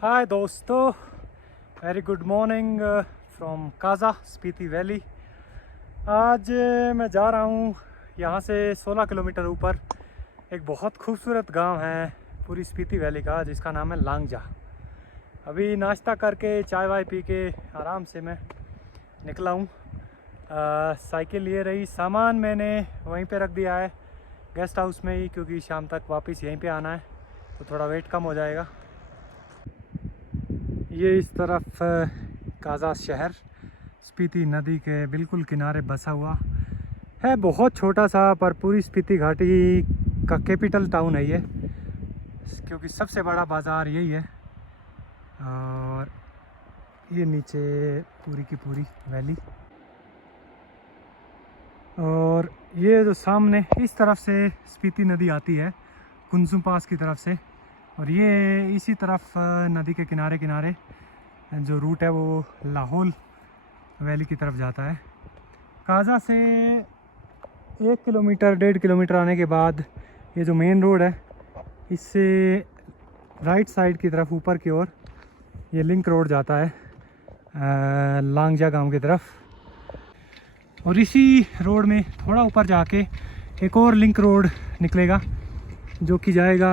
हाय दोस्तों, very good morning from Kaza Spiti valley. आज मैं जा रहा हूँ यहाँ से 16 किलोमीटर ऊपर। एक बहुत खूबसूरत गांव है पूरी स्पीति वैली का, जिसका नाम है लांगजा। अभी नाश्ता करके चाय वाय पी के आराम से मैं निकला हूँ। साइकिल लिए रही, सामान मैंने वहीं पे रख दिया है गेस्ट हाउस में ही, क्योंकि शाम तक वापस यहीं पे आना है तो थोड़ा वेट कम हो जाएगा। ये इस तरफ काजा शहर स्पीति नदी के बिल्कुल किनारे बसा हुआ है। बहुत छोटा सा, पर पूरी स्पीति घाटी का कैपिटल टाउन है ये, क्योंकि सबसे बड़ा बाज़ार यही है। और ये नीचे पूरी की पूरी वैली, और ये जो सामने इस तरफ से स्पीति नदी आती है कुंजुम पास की तरफ से, और ये इसी तरफ नदी के किनारे किनारे जो रूट है वो लाहौल वैली की तरफ जाता है। काजा से 1 किलोमीटर 1.5 किलोमीटर आने के बाद ये जो मेन रोड है, इससे राइट साइड की तरफ ऊपर की ओर ये लिंक रोड जाता है लांगजा गांव की तरफ। और इसी रोड में थोड़ा ऊपर जाके एक और लिंक रोड निकलेगा जो कि जाएगा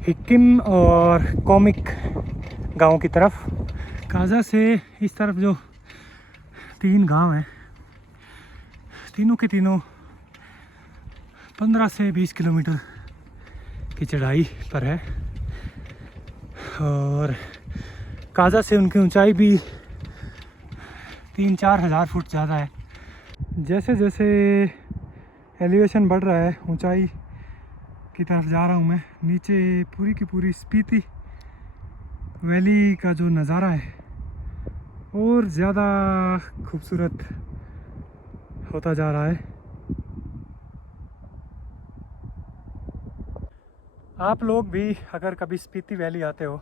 हिक्किम और कॉमिक गांव की तरफ। काजा से इस तरफ जो 3 गांव हैं, तीनों के तीनों 15 से 20 किलोमीटर की चढ़ाई पर है, और काजा से उनकी ऊंचाई भी 3-4 हज़ार फुट ज़्यादा है। जैसे जैसे एलिवेशन बढ़ रहा है, ऊंचाई की तरफ जा रहा हूँ मैं, नीचे पूरी की पूरी स्पीति वैली का जो नज़ारा है और ज़्यादा खूबसूरत होता जा रहा है। आप लोग भी अगर कभी स्पीति वैली आते हो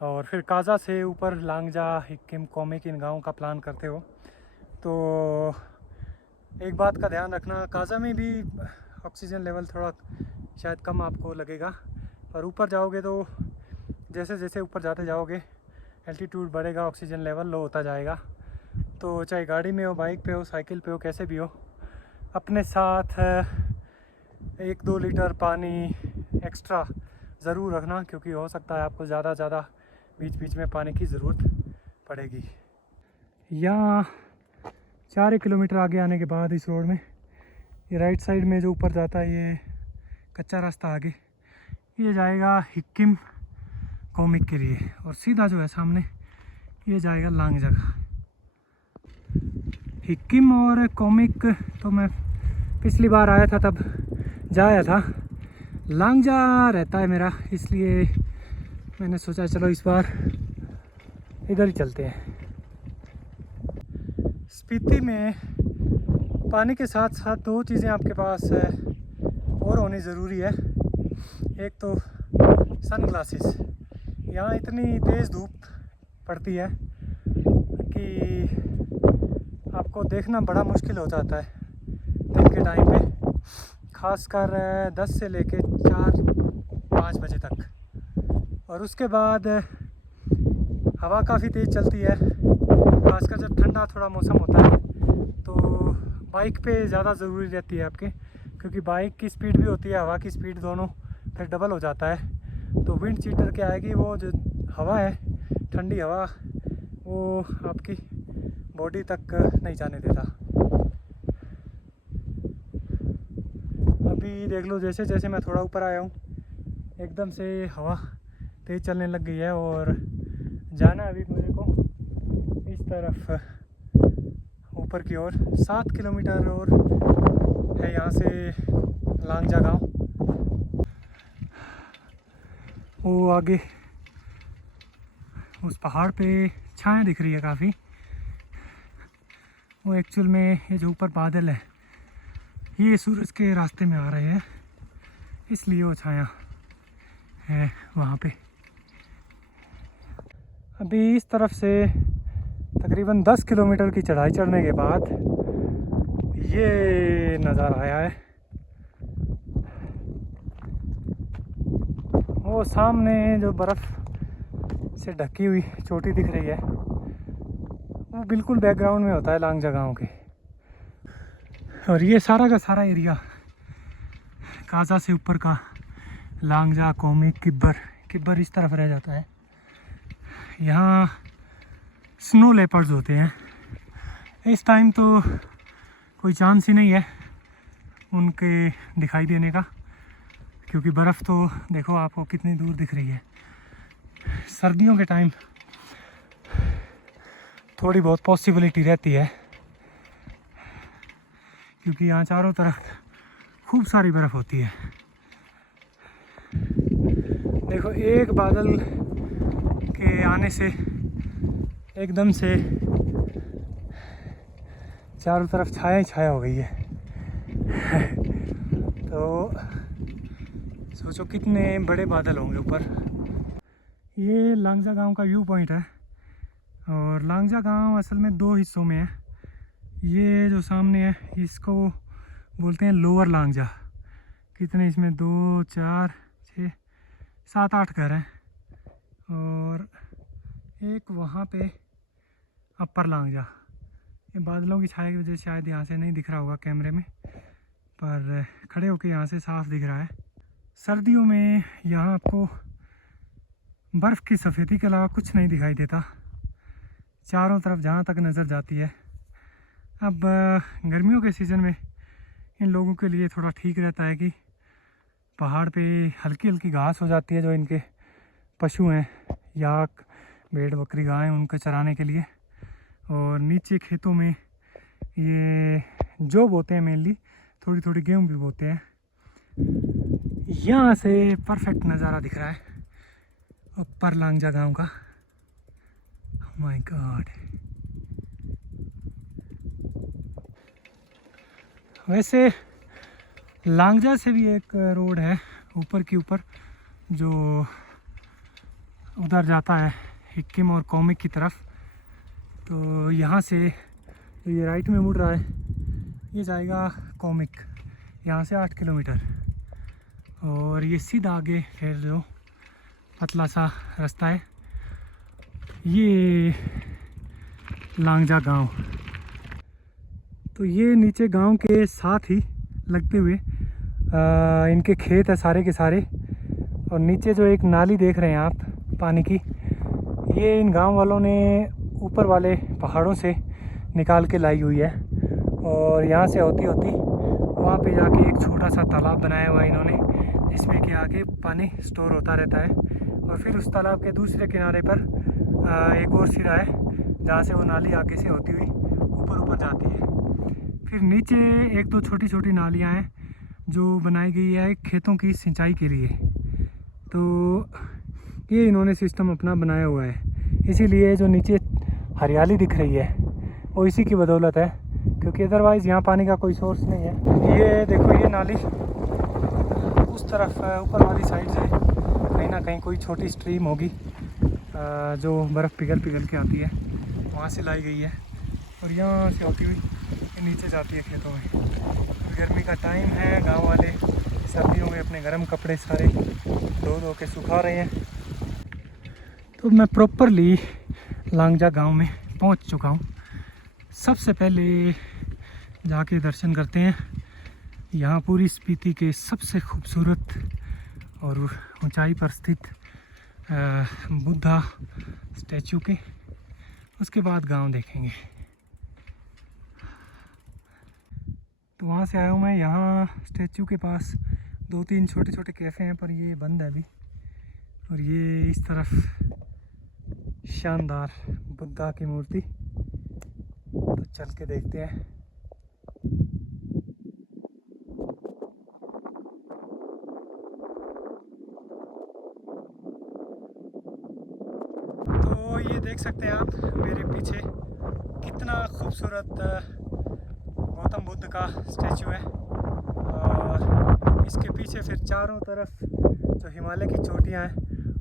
और फिर काजा से ऊपर लांगजा, हिक्किम, कॉमिक इन गाँव का प्लान करते हो, तो एक बात का ध्यान रखना, काजा में भी ऑक्सीजन लेवल थोड़ा शायद कम आपको लगेगा, पर ऊपर जाओगे तो जैसे जैसे ऊपर जाते जाओगे एल्टीट्यूड बढ़ेगा, ऑक्सीजन लेवल लो होता जाएगा। तो चाहे गाड़ी में हो, बाइक पे हो, साइकिल पे हो, कैसे भी हो, अपने साथ 1-2 लीटर पानी एक्स्ट्रा ज़रूर रखना, क्योंकि हो सकता है आपको ज़्यादा बीच बीच में पानी की ज़रूरत पड़ेगी। यहाँ 4 किलोमीटर आगे आने के बाद इस रोड में ये राइट साइड में जो ऊपर जाता है, ये कच्चा रास्ता आगे ये जाएगा हिक्किम कॉमिक के लिए, और सीधा जो है सामने ये जाएगा लांगजा का। हिक्किम और कॉमिक तो मैं पिछली बार आया था तब जाया था, लांगजा रहता है मेरा, इसलिए मैंने सोचा चलो इस बार इधर ही चलते हैं। स्पीति में पानी के साथ साथ 2 चीज़ें आपके पास और होनी ज़रूरी है। एक तो सन ग्लासेस। यहाँ इतनी तेज़ धूप पड़ती है कि आपको देखना बड़ा मुश्किल हो जाता है दिन के टाइम पे, खासकर 10 से लेके 4-5 बजे तक। और उसके बाद हवा काफ़ी तेज़ चलती है, खासकर जब ठंडा थोड़ा मौसम होता है, तो बाइक पे ज़्यादा ज़रूरी रहती है आपके, क्योंकि बाइक की स्पीड भी होती है, हवा की स्पीड, दोनों फिर डबल हो जाता है। तो विंड चीटर क्या आएगी, वो जो हवा है, ठंडी हवा, वो आपकी बॉडी तक नहीं जाने देता। अभी देख लो, जैसे जैसे मैं थोड़ा ऊपर आया हूँ, एकदम से हवा तेज़ चलने लग गई है, और जाना अभी मेरे को इस तरफ ऊपर की ओर 7 किलोमीटर और है यहाँ से लांगजा गाँव। वो आगे उस पहाड़ पे छाया दिख रही है काफ़ी, वो एक्चुअल में ये जो ऊपर बादल है ये सूरज के रास्ते में आ रहे हैं, इसलिए वो छाया है वहाँ पे। अभी इस तरफ से तकरीबन 10 किलोमीटर की चढ़ाई चढ़ने के बाद ये नज़ारा आया है, वो सामने जो बर्फ़ से ढकी हुई चोटी दिख रही है वो बिल्कुल बैकग्राउंड में होता है लांगजा गांव के। और ये सारा का सारा एरिया काजा से ऊपर का लांगजा, कोमिक, किब्बर इस तरफ रह जाता है। यहाँ स्नो लेपर्ड्स होते हैं। इस टाइम तो कोई चांस ही नहीं है उनके दिखाई देने का, क्योंकि बर्फ़ तो देखो आपको कितनी दूर दिख रही है। सर्दियों के टाइम थोड़ी बहुत पॉसिबिलिटी रहती है, क्योंकि यहाँ चारों तरफ खूब सारी बर्फ़ होती है। देखो एक बादल के आने से एकदम से चारों तरफ छाया ही छाया हो गई है। तो सोचो कितने बड़े बादल होंगे ऊपर। ये लांगजा गांव का व्यू पॉइंट है। और लांगजा गांव असल में दो हिस्सों में है। ये जो सामने है इसको बोलते हैं लोअर लांगजा। कितने इसमें 2, 4, 6, 7, 8 घर हैं। और एक वहाँ पे अपर लांगजा। ये बादलों की छाया की वजह से शायद यहाँ से नहीं दिख रहा होगा कैमरे में, पर खड़े होके यहाँ से साफ दिख रहा है। सर्दियों में यहाँ आपको बर्फ़ की सफ़ेदी के अलावा कुछ नहीं दिखाई देता चारों तरफ जहाँ तक नज़र जाती है। अब गर्मियों के सीज़न में इन लोगों के लिए थोड़ा ठीक रहता है कि पहाड़ पे हल्की हल्की घास हो जाती है जो इनके पशु हैं, याक, भेड़, बकरी, गाय, उनको चराने के लिए। और नीचे खेतों में ये जो बोते हैं मेनली, थोड़ी थोड़ी गेहूँ भी बोते हैं। यहाँ से परफेक्ट नज़ारा दिख रहा है ऊपर लांगजा गांव का। My God. वैसे लांगजा से भी एक रोड है ऊपर की ऊपर जो उधर जाता है हिक्किम और कोमिक की तरफ। तो यहाँ से ये राइट में मुड़ रहा है, ये जाएगा कोमिक, यहाँ से 8 किलोमीटर। और ये सीधा आगे फिर जो पतला सा रास्ता है ये लांगजा गांव। तो ये नीचे गांव के साथ ही लगते हुए इनके खेत है सारे के सारे। और नीचे जो एक नाली देख रहे हैं आप पानी की, ये इन गांव वालों ने ऊपर वाले पहाड़ों से निकाल के लाई हुई है। और यहाँ से होती होती वहाँ पे जाके एक छोटा सा तालाब बनाया हुआ है इन्होंने, जिसमें कि आगे पानी स्टोर होता रहता है। और फिर उस तालाब के दूसरे किनारे पर एक और सिरा है जहाँ से वो नाली आगे से होती हुई ऊपर जाती है। फिर नीचे एक दो छोटी छोटी नालियाँ हैं जो बनाई गई है खेतों की सिंचाई के लिए। तो ये इन्होंने सिस्टम अपना बनाया हुआ है, इसीलिए जो नीचे हरियाली दिख रही है वो इसी की बदौलत है, क्योंकि अदरवाइज़ यहाँ पानी का कोई सोर्स नहीं है। ये देखो ये नाली उस तरफ ऊपर वाली साइड से कहीं ना कहीं कोई छोटी स्ट्रीम होगी जो बर्फ़ पिघल के आती है, वहाँ से लाई गई है। और यहाँ से होती हुई नीचे जाती है खेतों में। गर्मी का टाइम है, गांव वाले सर्दियों में अपने गर्म कपड़े सारे धो के सुखा रहे हैं। तो मैं प्रॉपरली लांगजा गांव में पहुंच चुका हूं। सबसे पहले जाके दर्शन करते हैं यहाँ पूरी स्पीति के सबसे खूबसूरत और ऊंचाई पर स्थित बुद्धा स्टैचू के। उसके बाद गांव देखेंगे। तो वहाँ से आया हूँ मैं। यहाँ स्टैचू के पास 2-3 छोटे छोटे कैफ़े हैं, पर ये बंद है अभी। और ये इस तरफ शानदार बुद्धा की मूर्ति। तो चल के देखते हैं। तो ये देख सकते हैं आप मेरे पीछे कितना खूबसूरत गौतम बुद्ध का स्टैचू है। और इसके पीछे फिर चारों तरफ जो हिमालय की चोटियाँ हैं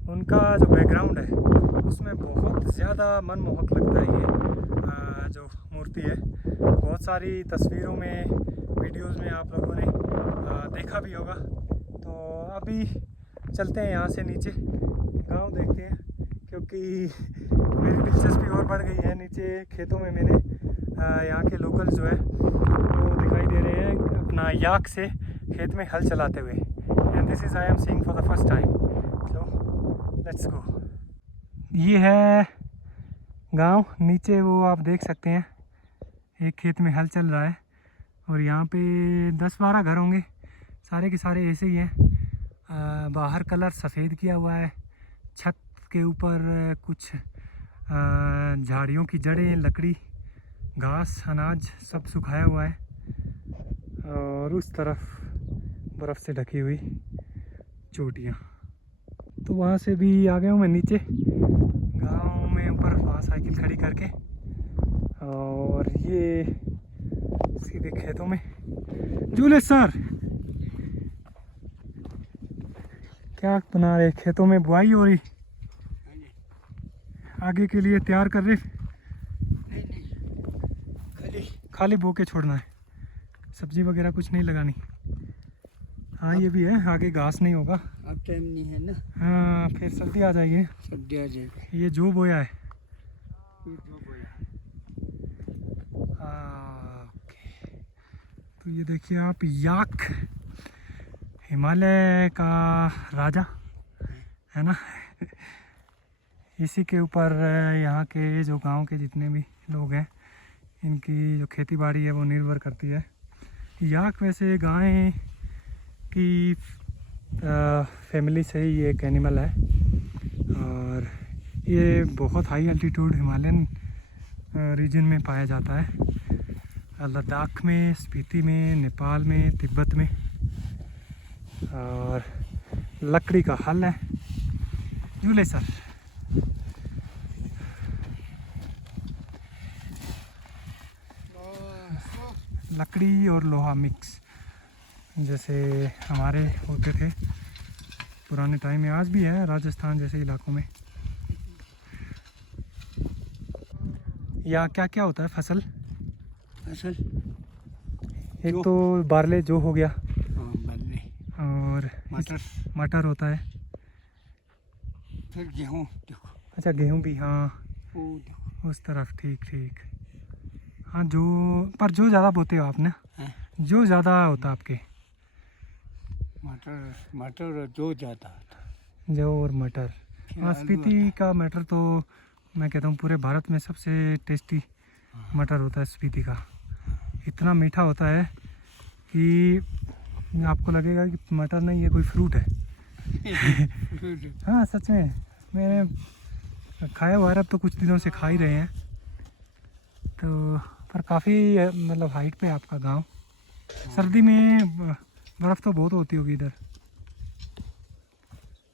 उनका जो बैकग्राउंड है उसमें बहुत ज़्यादा मनमोहक लगता है। ये जो मूर्ति है बहुत सारी तस्वीरों में, वीडियोस में आप लोगों ने देखा भी होगा। तो अभी चलते हैं यहाँ से नीचे, गांव देखते हैं, क्योंकि मेरी दिलचस्पी और बढ़ गई है। नीचे खेतों में मैंने यहाँ के लोकल जो है वो दिखाई दे रहे हैं अपना याक से खेत में हल चलाते हुए, and this is I am seeing for the first time. So let's go. ये है गांव, नीचे वो आप देख सकते हैं एक खेत में हल चल रहा है, और यहाँ पे 10-12 घर होंगे, सारे के सारे ऐसे ही हैं। बाहर कलर सफ़ेद किया हुआ है, छत के ऊपर कुछ झाड़ियों की जड़ें, लकड़ी, घास, अनाज सब सुखाया हुआ है, और उस तरफ बर्फ़ से ढकी हुई चोटियाँ। तो वहाँ से भी आ गया हूँ मैं नीचे गांव में ऊपर, वहाँ साइकिल खड़ी करके, और ये सीधे खेतों में। जूले सर क्या बना रहे? खेतों में बुआई हो रही, आगे के लिए तैयार कर रहे? नहीं, खाली बो के छोड़ना है, सब्जी वगैरह कुछ नहीं लगानी। हाँ ये भी है, आगे घास नहीं होगा, अब टाइम नहीं है ना। हाँ फिर सर्दी आ जाएगी। सर्दी आ जाएगी। ये जो बोया है, ये जो बोया। ओके। तो ये देखिए आप, याक हिमालय का राजा है ना। इसी के ऊपर यहाँ के जो गांव के जितने भी लोग हैं, इनकी जो खेती बाड़ी है वो निर्भर करती है। याक वैसे गाय की फैमिली से ही एक एनिमल है, और ये बहुत हाई एल्टीट्यूड हिमालयन रीजन में पाया जाता है, लद्दाख में, स्पीति में, नेपाल में, तिब्बत में। और लकड़ी का हल है। झूले सर लकड़ी और लोहा मिक्स, जैसे हमारे होते थे पुराने टाइम में, आज भी है राजस्थान जैसे इलाकों में। या क्या क्या होता है फसल? फसल एक तो बारले जो हो गया, बारले, और मटर होता है, फिर गेहूँ देखो। अच्छा गेहूँ भी, हाँ वो देखो उस तरफ, ठीक ठीक। हाँ जो, पर जो ज़्यादा बोते हो आप ना, जो ज़्यादा होता आपके? मटर जो ज़्यादा होता, जौ और मटर। हाँ स्पीति का मटर तो मैं कहता हूँ पूरे भारत में सबसे टेस्टी मटर होता है स्पीति का। इतना मीठा होता है कि आपको लगेगा कि मटर नहीं, ये कोई फ्रूट है। हाँ सच में, मैंने खाया हुआ है, अब तो कुछ दिनों से खा ही रहे हैं। तो पर काफ़ी मतलब हाइट पे आपका गांव, सर्दी में बर्फ़ तो बहुत होती होगी इधर।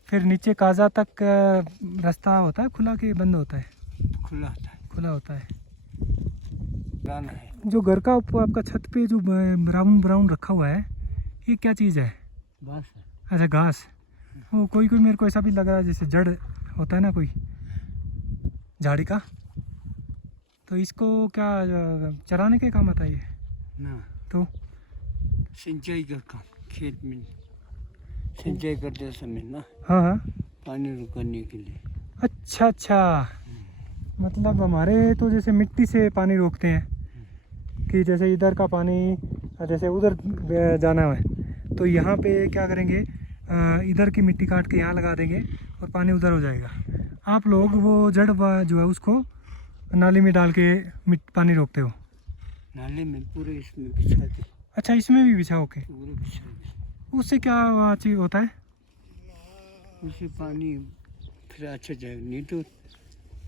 फिर नीचे काजा तक रास्ता होता है खुला कि बंद होता है? खुला होता है। खुला होता है। जाना है। जो घर का आपका छत पे जो ब्राउन ब्राउन रखा हुआ है, ये क्या चीज़ है? घास है। अच्छा घास। वो कोई कोई मेरे को ऐसा भी लग रहा है जैसे जड़ होता है ना कोई झाड़ी का, तो इसको क्या चराने के काम आता है ये ना? तो सिंचाई का काम, खेत में सिंचाई करते समय ना, हाँ हाँ, पानी रुकने के लिए। अच्छा अच्छा, मतलब हमारे तो जैसे मिट्टी से पानी रोकते हैं कि जैसे इधर का पानी जैसे उधर जाना है, तो यहाँ पे क्या करेंगे, इधर की मिट्टी काट के यहाँ लगा देंगे और पानी उधर हो जाएगा। आप लोग वो जड़ जो है उसको नाली में डाल के पानी रोकते हो? नाले में पूरे इसमें बिछा दे। अच्छा इसमें भी बिछा के? पूरे बिछा दे। उससे क्या चीज़ होता है? उससे पानी फिर अच्छा जाएगा, नहीं तो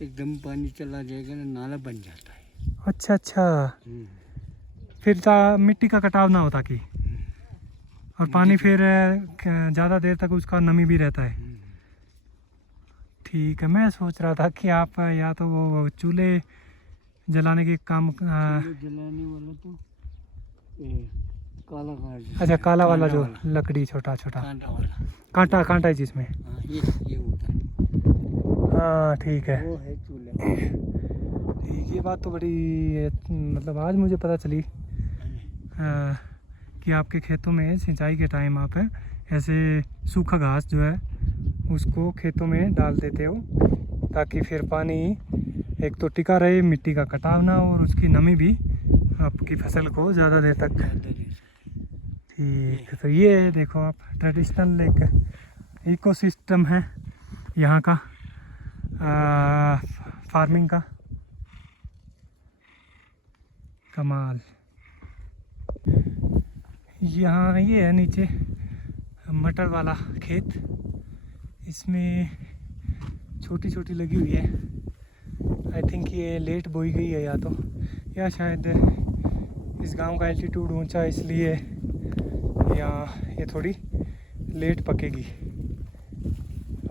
एकदम पानी चला जाएगा ना, नाला बन जाता है। अच्छा अच्छा, फिर मिट्टी का कटाव ना होता कि, और पानी फिर ज़्यादा देर तक उसका नमी भी रहता है। ठीक है, मैं सोच रहा था कि आप या तो वो चूल्हे जलाने के काम जलाने वाला तो काला काला। अच्छा काला वाला जो लकड़ी छोटा छोटा कांटा वाला, कांटा है जिसमें, ये होता है। हाँ ठीक है, वो है चूल्हा। ठीक, ये बात तो बड़ी मतलब आज मुझे पता चली कि आपके खेतों में सिंचाई के टाइम आप ऐसे सूखा घास जो है उसको खेतों में डाल देते हो, ताकि फिर पानी एक तो टिका रहे, मिट्टी का कटाव ना हो और उसकी नमी भी आपकी फसल को ज़्यादा देर तक। ठीक, तो ये देखो आप, ट्रेडिशनल एक इकोसिस्टम है यहाँ का फार्मिंग का। कमाल। यहाँ ये है नीचे मटर वाला खेत, इसमें छोटी छोटी लगी हुई है। आई थिंक ये लेट बोई गई है, या शायद इस गांव का एल्टीट्यूड ऊंचा है इसलिए यहाँ ये थोड़ी लेट पकेगी।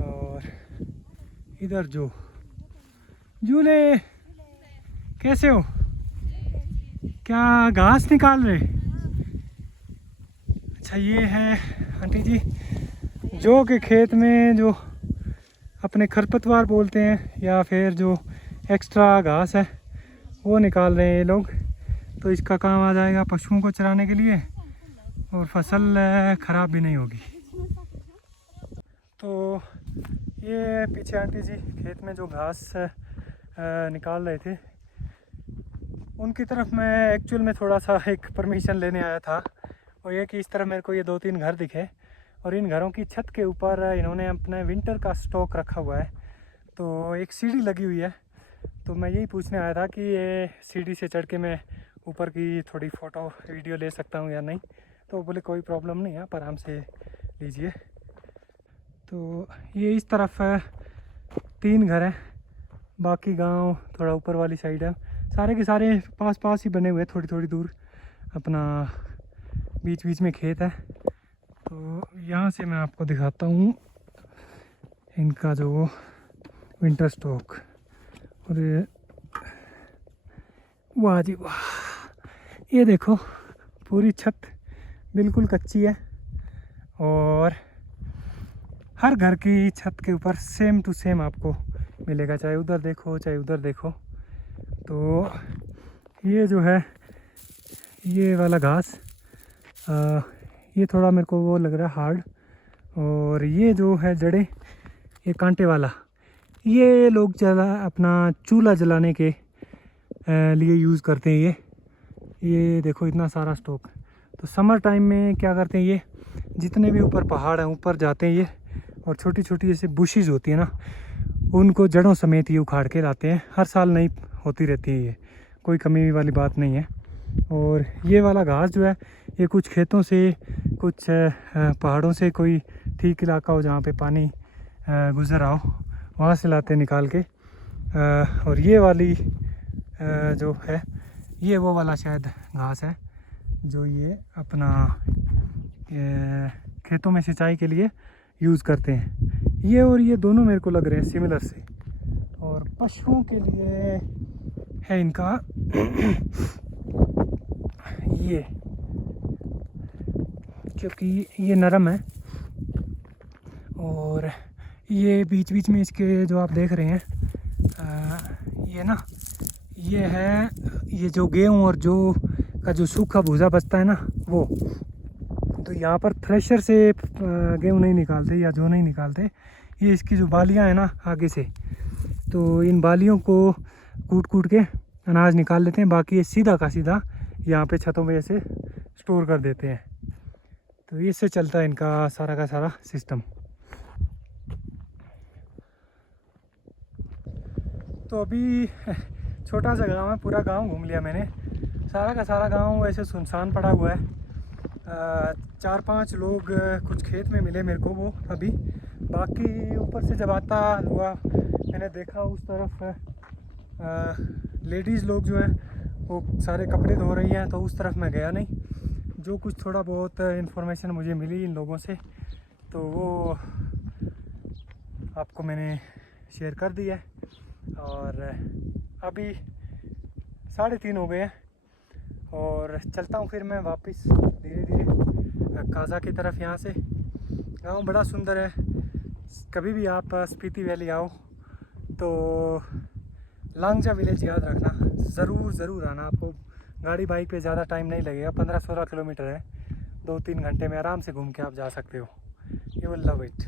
और इधर जो झूले, कैसे हो? क्या घास निकाल रहे? अच्छा, ये है आंटी जी जो कि खेत में जो अपने खरपतवार बोलते हैं या फिर जो एक्स्ट्रा घास है वो निकाल रहे हैं ये लोग। तो इसका काम आ जाएगा पशुओं को चराने के लिए और फसल ख़राब भी नहीं होगी। तो ये पीछे आंटी जी खेत में जो घास निकाल रहे थे, उनकी तरफ मैं एक्चुअल में थोड़ा सा एक परमिशन लेने आया था। और ये कि इस तरफ मेरे को ये 2-3 घर दिखे और इन घरों की छत के ऊपर इन्होंने अपने विंटर का स्टॉक रखा हुआ है। तो एक सीढ़ी लगी हुई है, तो मैं यही पूछने आया था कि ये सीढ़ी से चढ़ के मैं ऊपर की थोड़ी फ़ोटो वीडियो ले सकता हूँ या नहीं। तो बोले कोई प्रॉब्लम नहीं है, आराम से लीजिए। तो ये इस तरफ 3 घर हैं, बाकी गांव थोड़ा ऊपर वाली साइड है। सारे के सारे पास पास ही बने हुए, थोड़ी थोड़ी दूर अपना बीच बीच में खेत है। तो यहाँ से मैं आपको दिखाता हूँ इनका जो विंटर स्टॉक। और वाह जी वाह, ये देखो पूरी छत बिल्कुल कच्ची है और हर घर की छत के ऊपर सेम टू सेम आपको मिलेगा, चाहे उधर देखो चाहे उधर देखो। तो ये जो है ये वाला घास, ये थोड़ा मेरे को वो लग रहा है हार्ड, और ये जो है जड़ें, ये कांटे वाला, ये लोग अपना चूल्हा जलाने के लिए यूज़ करते हैं। ये देखो इतना सारा स्टॉक। तो समर टाइम में क्या करते हैं, ये जितने भी ऊपर पहाड़ हैं ऊपर जाते हैं ये, और छोटी छोटी जैसे बुशेज़ होती है ना, उनको जड़ों समेत ये उखाड़ के लाते हैं। हर साल नई होती रहती है, ये कोई कमी वाली बात नहीं है। और ये वाला घास जो है ये कुछ खेतों से, कुछ पहाड़ों से, कोई ठीक इलाका हो जहाँ पे पानी गुजर रहा हो, वहाँ से लाते निकाल के। और ये वाली जो है ये वो वाला शायद घास है जो ये अपना खेतों में सिंचाई के लिए यूज़ करते हैं। ये और ये दोनों मेरे को लग रहे हैं सिमिलर से। और पशुओं के लिए है इनका ये, क्योंकि ये नरम है। और ये बीच बीच में इसके जो आप देख रहे हैं ये ना, ये है ये जो गेहूँ और जो का जो सूखा भूसा बचता है ना वो, तो यहाँ पर थ्रेशर से गेहूँ नहीं निकालते या जो नहीं निकालते, ये इसकी जो बालियाँ हैं ना आगे से, तो इन बालियों को कूट कूट के अनाज निकाल लेते हैं। बाकी ये सीधा का सीधा यहाँ पे छतों में ऐसे स्टोर कर देते हैं। तो इससे चलता है इनका सारा का सारा सिस्टम। तो अभी छोटा सा गांव है, पूरा गांव घूम लिया मैंने। सारा का सारा गांव ऐसे सुनसान पड़ा हुआ है। 4-5 लोग कुछ खेत में मिले मेरे को वो अभी। बाकी ऊपर से जब आता हुआ मैंने देखा उस तरफ लेडीज़ लोग जो हैं वो सारे कपड़े धो रही हैं, तो उस तरफ मैं गया नहीं। जो कुछ थोड़ा बहुत इन्फॉर्मेशन मुझे मिली इन लोगों से तो वो आपको मैंने शेयर कर दी है। और अभी 3:30 हो गए हैं और चलता हूँ फिर मैं वापस धीरे धीरे काजा की तरफ। यहाँ से गांव बड़ा सुंदर है। कभी भी आप स्पीति वैली आओ तो लांगजा विलेज याद रखना, ज़रूर आना। आपको गाड़ी बाइक पे ज़्यादा टाइम नहीं लगेगा, 15-16 किलोमीटर है, 2-3 घंटे में आराम से घूम के आप जा सकते हो। You will love it.